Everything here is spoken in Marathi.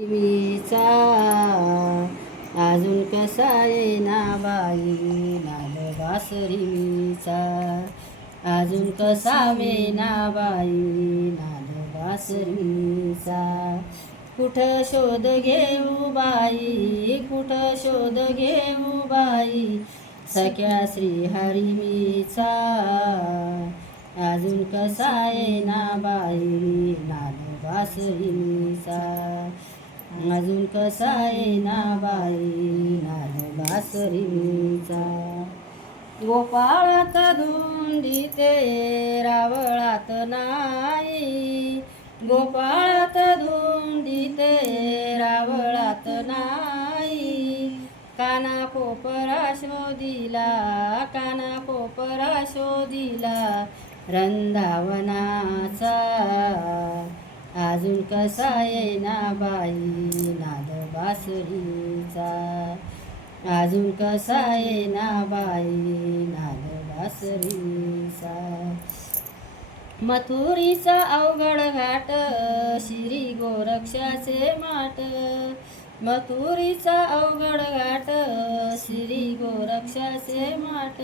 मीचा अजून कसा येना बाई नाद बासरीचा अजून कसा वेना बाई नाद बासरीचा कुठं शोध घेऊ बाई कुठं शोध घेऊ बाई सख्या श्रीहरीचा अजून कसा येना बाई नाद बासरीचा अजून कसा येना बाई नाद बासरीचा गोपाळात धुंडीते रावळात नाही गोपाळात धुंडीते रावळात नाही काना कोपरा शोधिला काना कोपरा शोधिला रंधावनाचा अजून कसा येना बाई नाद बासरीचा अजून कसा येना बाई नाद बासरीचा मथुरीचा अवघड घाट श्री गोरक्षाचे माट मथुरीचा अवघड घाट श्री गोरक्षाचे माट